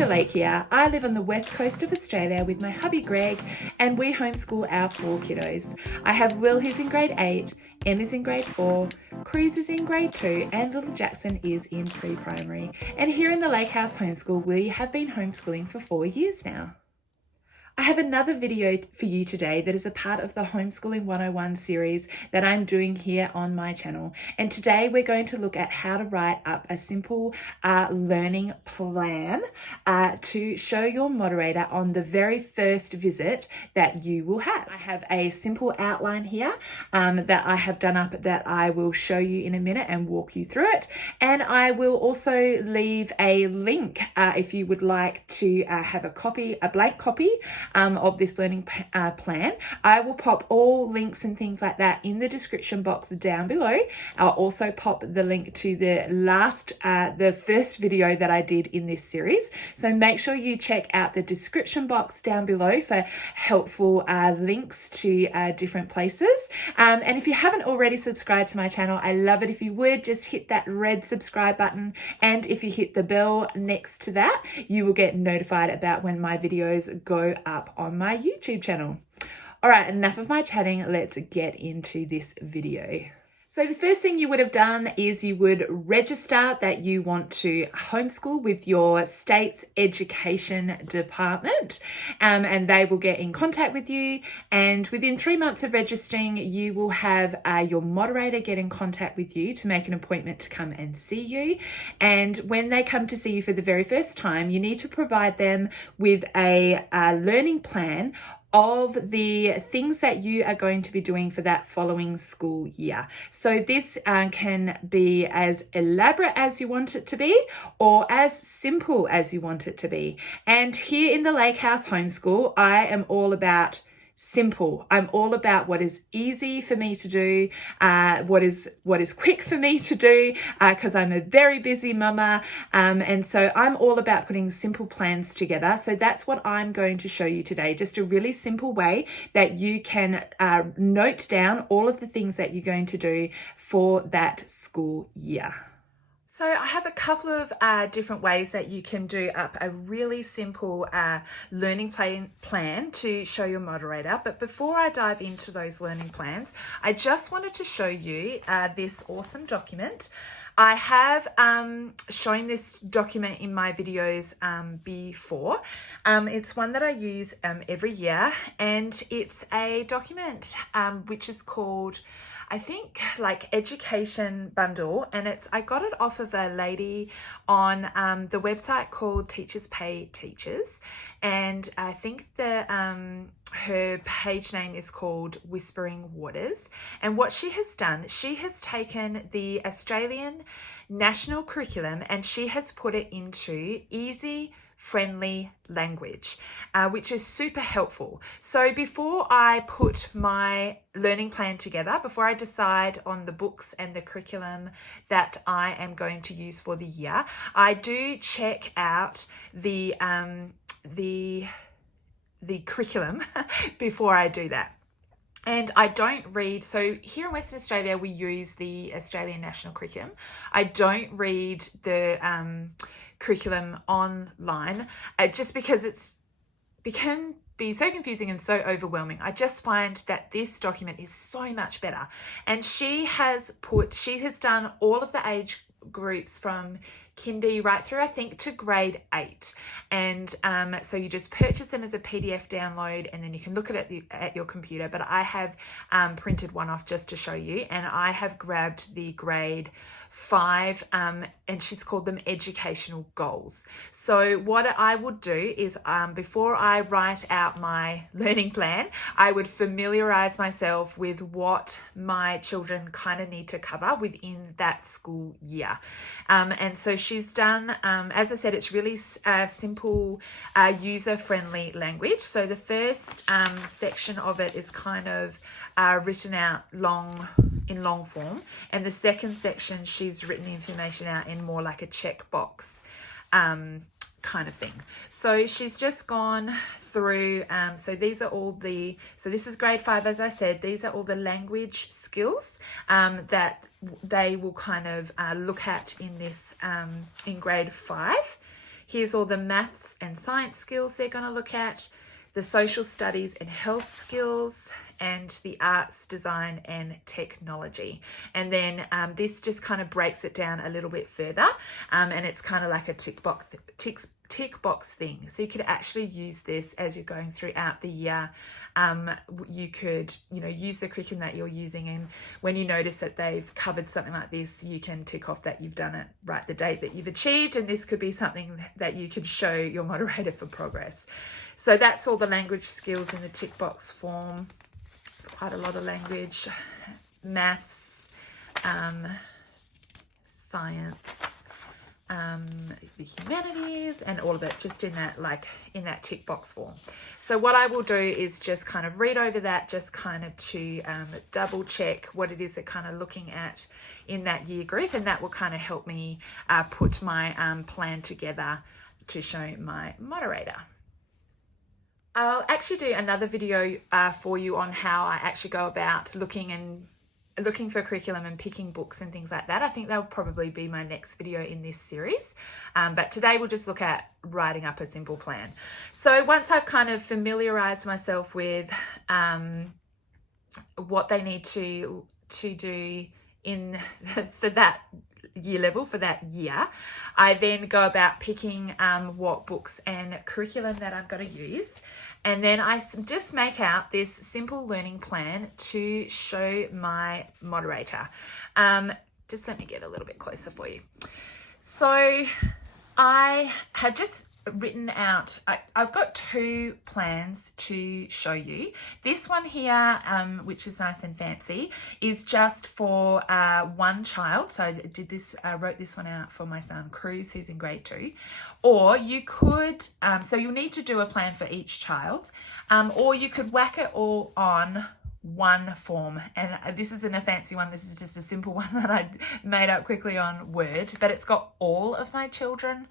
teacher Lake here. I live on the west coast of Australia with my hubby Greg, and we homeschool our 4 kiddos. I have Will, who's in grade 8, Emma's in grade 4, Cruz is in grade 2, and little Jackson is in pre-primary. And here in the Lake House Homeschool, we have been homeschooling for 4 years now. I have another video for you today that is a part of the Homeschooling 101 series that I'm doing here on my channel. And today we're going to look at how to write up a simple learning plan to show your moderator on the very first visit that you will have. I have a simple outline here that I have done up that I will show you in a minute and walk you through it. And I will also leave a link if you would like to have a blank copy of this learning plan. I will pop all links and things like that in the description box down below. I'll also pop the link to the first video that I did in this series. So make sure you check out the description box down below for helpful links to different places. And if you haven't already subscribed to my channel, I love it if you would just hit that red subscribe button. And if you hit the bell next to that, you will get notified about when my videos go up on my YouTube channel. All right, enough of my chatting. Let's get into this video. So the first thing you would have done is you would register that you want to homeschool with your state's education department, and they will get in contact with you. And within 3 months of registering, you will have your moderator get in contact with you to make an appointment to come and see you. And when they come to see you for the very first time, you need to provide them with a learning plan of the things that you are going to be doing for that following school year. So this can be as elaborate as you want it to be or as simple as you want it to be. And here in the Lake House Homeschool, I am all about simple. I'm all about what is easy for me to do, what is quick for me to do, because I'm a very busy mama. And so I'm all about putting simple plans together. So that's what I'm going to show you today. Just a really simple way that you can note down all of the things that you're going to do for that school year. So I have a couple of different ways that you can do up a really simple learning plan to show your moderator. But before I dive into those learning plans, I just wanted to show you this awesome document. I have shown this document in my videos before. It's one that I use every year, and it's a document which is called, I think, like Education Bundle, and I got it off of a lady on the website called Teachers Pay Teachers, and I think her page name is called Whispering Waters. And what she has done, she has taken the Australian national curriculum and she has put it into easy, friendly language, which is super helpful. So before I put my learning plan together, before I decide on the books and the curriculum that I am going to use for the year, I do check out the curriculum before I do that. And I don't read, so here in Western Australia, we use the Australian National Curriculum. I don't read the curriculum online just because it can be so confusing and so overwhelming. I just find that this document is so much better. And she has done all of the age groups from kindy right through, I think, to grade 8. And so you just purchase them as a PDF download and then you can look at it at your computer. But I have printed one off just to show you, and I have grabbed the grade 5 and she's called them educational goals. So what I would do is before I write out my learning plan, I would familiarize myself with what my children kind of need to cover within that school year. And so she's done, as I said, it's really simple, user-friendly language. So the first section of it is kind of written out in long form, and the second section she's written the information out in more like a checkbox kind of thing. So she's just gone through, so these are all so this is grade 5, as I said. These are all the language skills that they will kind of look at in this in grade 5. Here's all the maths and science skills they're going to look at, the social studies and health skills, and the arts, design and technology. And then this just kind of breaks it down a little bit further, and it's kind of like a tick box thing. So you could actually use this as you're going throughout the year. You could, use the curriculum that you're using, and when you notice that they've covered something like this, you can tick off that you've done it, write the date that you've achieved, and this could be something that you could show your moderator for progress. So that's all the language skills in the tick box form. It's quite a lot of language, maths, science, the humanities, and all of it just in that tick box form. So what I will do is just kind of read over that, just kind of to double check what it is they're kind of looking at in that year group, and that will kind of help me put my plan together to show my moderator. I'll actually do another video for you on how I actually go about looking for curriculum and picking books and things like that. I think that will probably be my next video in this series. But today we'll just look at writing up a simple plan. So once I've kind of familiarized myself with what they need to do for that year level, for that year, I then go about picking what books and curriculum that I'm going to use, and then I just make out this simple learning plan to show my moderator. Just let me get a little bit closer for you. So I have just written out, I've got two plans to show you. This one here, which is nice and fancy, is just for one child. So I wrote this one out for my son Cruz, who's in grade 2. Or you could, so you'll need to do a plan for each child, or you could whack it all on one form. And this isn't a fancy one, this is just a simple one that I made up quickly on Word, but it's got all of my children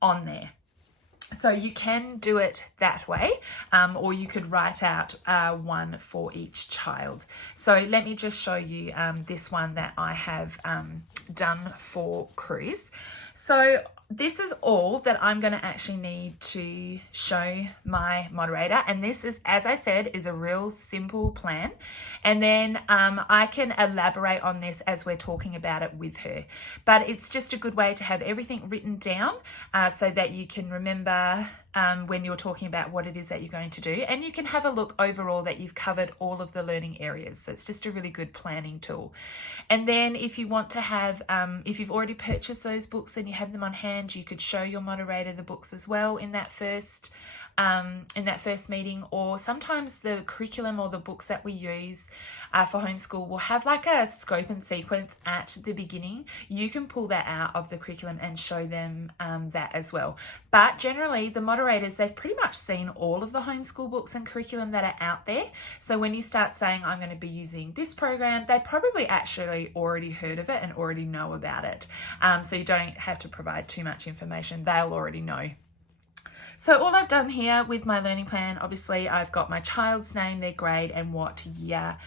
on there. So you can do it that way, or you could write out one for each child. So let me just show you this one that I have done for Cruz. So this is all that I'm going to actually need to show my moderator, and this is, as I said, is a real simple plan, and then I can elaborate on this as we're talking about it with her, but it's just a good way to have everything written down so that you can remember when you're talking about what it is that you're going to do, and you can have a look overall that you've covered all of the learning areas. So it's just a really good planning tool. And then if you want to have, if you've already purchased those books and you have them on hand, you could show your moderator the books as well in that first meeting. Or sometimes the curriculum or the books that we use for homeschool will have like a scope and sequence at the beginning. You can pull that out of the curriculum and show them that as well. But generally the moderators, they've pretty much seen all of the homeschool books and curriculum that are out there. So when you start saying, I'm going to be using this program, they probably actually already heard of it and already know about it. So you don't have to provide too much information. They'll already know. So all I've done here with my learning plan, obviously I've got my child's name, their grade, and what year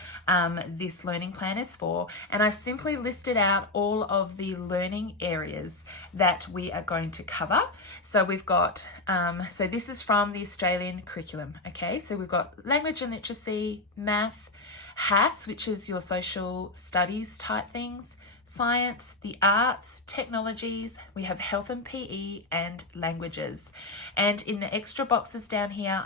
this learning plan is for. And I've simply listed out all of the learning areas that we are going to cover. So we've got, so this is from the Australian curriculum, okay? So we've got language and literacy, math, HAS, which is your social studies type things, science, the arts, technologies, we have health and PE, and languages. And in the extra boxes down here,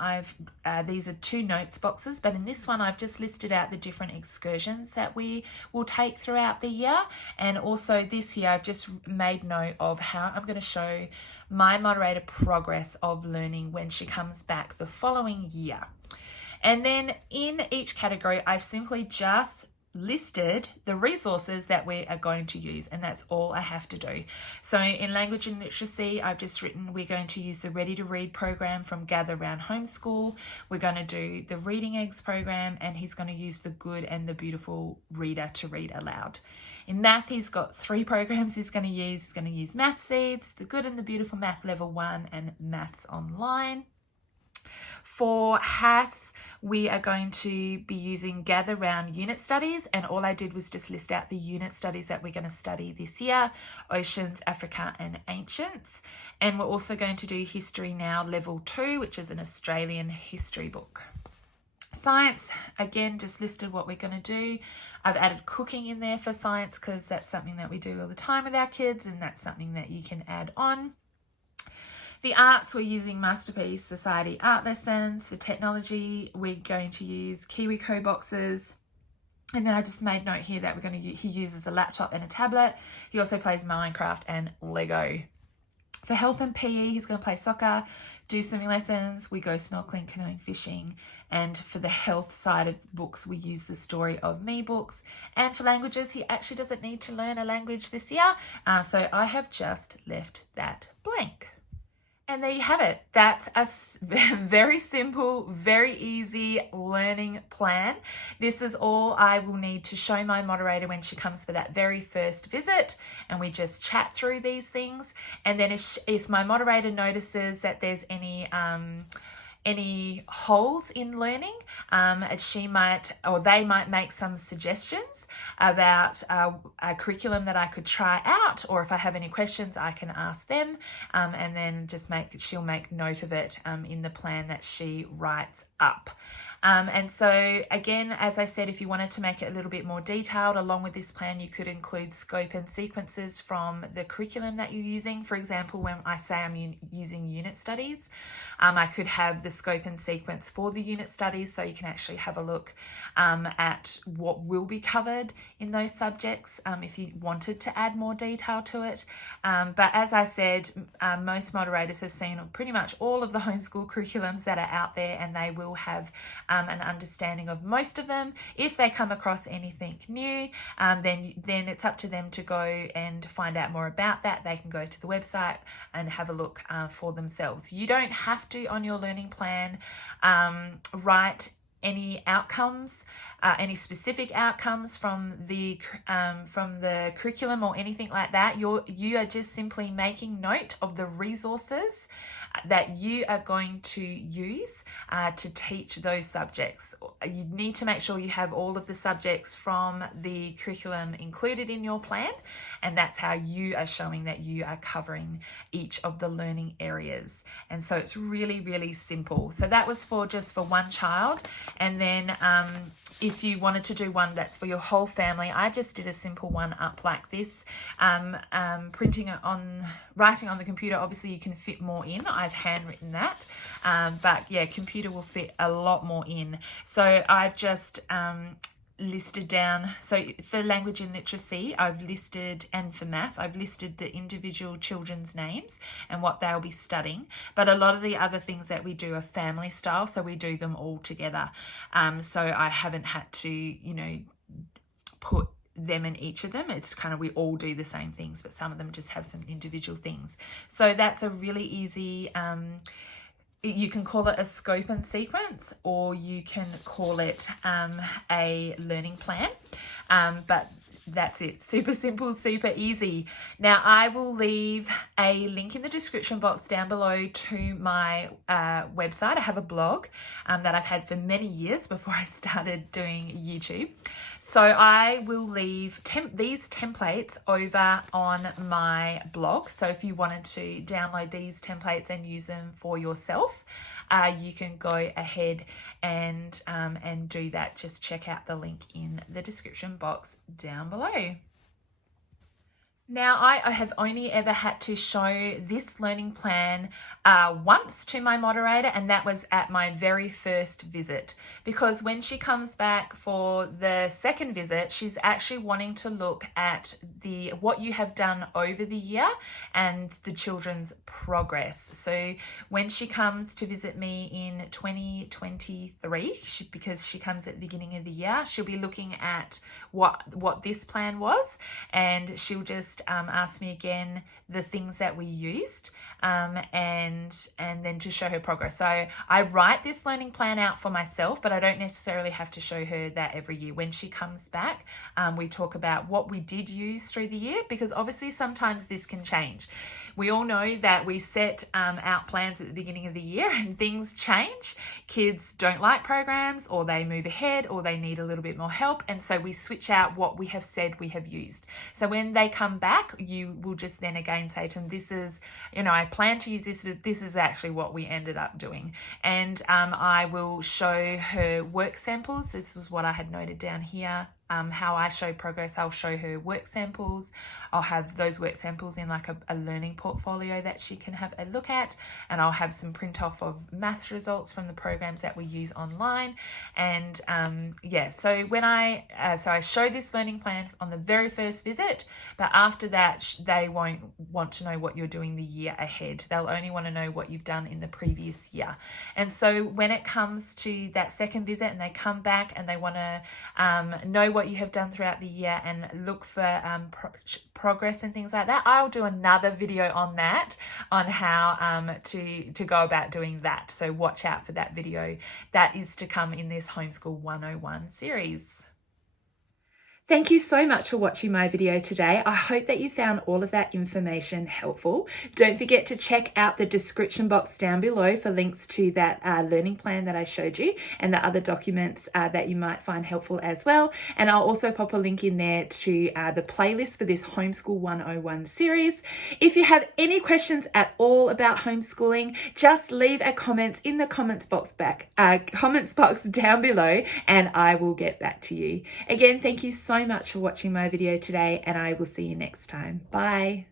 these are 2 notes boxes, but in this one I've just listed out the different excursions that we will take throughout the year. And also this year I've just made note of how I'm going to show my moderator progress of learning when she comes back the following year. And then in each category I've simply just listed the resources that we are going to use, and that's all I have to do. So in language and literacy, I've just written we're going to use the Ready to Read program from Gather Round Homeschool. We're going to do the Reading Eggs program, and he's going to use the Good and the Beautiful Reader to read aloud. In math, he's got 3 programs he's going to use. He's going to use Math Seeds, the Good and the Beautiful Math Level 1, and Maths Online. For HAS, we are going to be using Gather Round Unit Studies, and all I did was just list out the unit studies that we're going to study this year: Oceans, Africa and Ancients. And we're also going to do History Now Level 2, which is an Australian history book. Science, again, just listed what we're going to do. I've added cooking in there for science because that's something that we do all the time with our kids, and that's something that you can add on. The arts, we're using Masterpiece Society art lessons. For technology, we're going to use KiwiCo boxes. And then I just made note here that he uses a laptop and a tablet. He also plays Minecraft and Lego. For health and PE, he's going to play soccer, do swimming lessons, we go snorkeling, canoeing, fishing. And for the health side of books, we use the Story of Me books. And for languages, he actually doesn't need to learn a language this year. So I have just left that blank. And there you have it. That's a very simple, very easy learning plan. This is all I will need to show my moderator when she comes for that very first visit, and we just chat through these things. And then if my moderator notices that there's any holes in learning, she might, or they might make some suggestions about a curriculum that I could try out, or if I have any questions, I can ask them, and then she'll make note of it in the plan that she writes up. And so again, as I said, if you wanted to make it a little bit more detailed, along with this plan, you could include scope and sequences from the curriculum that you're using. For example, when I say I'm using unit studies, I could have the scope and sequence for the unit studies, so you can actually have a look at what will be covered in those subjects if you wanted to add more detail to it. But as I said, most moderators have seen pretty much all of the homeschool curriculums that are out there, and they will have an understanding of most of them. If they come across anything new, then it's up to them to go and find out more about that. They can go to the website and have a look for themselves. You don't have to, on your learning plan, write any outcomes, any specific outcomes from the curriculum or anything like that. You are just simply making note of the resources that you are going to use to teach those subjects. You need to make sure you have all of the subjects from the curriculum included in your plan, and that's how you are showing that you are covering each of the learning areas. And so it's really, really simple. So that was just for one child. And then if you wanted to do one that's for your whole family, I just did a simple one up like this. Writing on the computer, obviously you can fit more in. I've handwritten that, but yeah, computer will fit a lot more in. So I've just listed down, so for language and literacy, I've listed, and for math, I've listed the individual children's names and what they'll be studying. But a lot of the other things that we do are family style, so we do them all together. So I haven't had to, put them in each of them. It's kind of, we all do the same things, but some of them just have some individual things. So that's a really easy, you can call it a scope and sequence, or you can call it a learning plan. But that's it. Super simple, super easy. Now I will leave a link in the description box down below to my website. I have a blog that I've had for many years before I started doing YouTube. So I will leave these templates over on my blog. So if you wanted to download these templates and use them for yourself, you can go ahead and do that. Just check out the link in the description box down below. Now, I have only ever had to show this learning plan once to my moderator, and that was at my very first visit, because when she comes back for the second visit, she's actually wanting to look at what you have done over the year and the children's progress. So when she comes to visit me in 2023, because she comes at the beginning of the year, she'll be looking at what this plan was, and she'll just asked me again the things that we used, and then to show her progress. So I write this learning plan out for myself, but I don't necessarily have to show her that every year. When she comes back, we talk about what we did use through the year, because obviously sometimes this can change. We all know that we set out plans at the beginning of the year and things change. Kids don't like programs, or they move ahead, or they need a little bit more help. And so we switch out what we have said we have used. So when they come back, you will just then again say to them, this is, I plan to use this, but this is actually what we ended up doing. And I will show her work samples. This was what I had noted down here. How I show progress, I'll show her work samples. I'll have those work samples in like a learning portfolio that she can have a look at, and I'll have some print off of maths results from the programs that we use online. And so when I show this learning plan on the very first visit, but after that they won't want to know what you're doing the year ahead. They'll only want to know what you've done in the previous year. And so when it comes to that second visit and they come back and they want to know what you have done throughout the year and look for progress and things like that, I'll do another video on that, on how to go about doing that. So watch out for that video. That is to come in this Homeschool 101 series. Thank you so much for watching my video today. I hope that you found all of that information helpful. Don't forget to check out the description box down below for links to that learning plan that I showed you and the other documents that you might find helpful as well. And I'll also pop a link in there to the playlist for this Homeschool 101 series. If you have any questions at all about homeschooling, just leave a comment in the comments box down below, and I will get back to you. Again, thank you so much for watching my video today, and I will see you next time. Bye.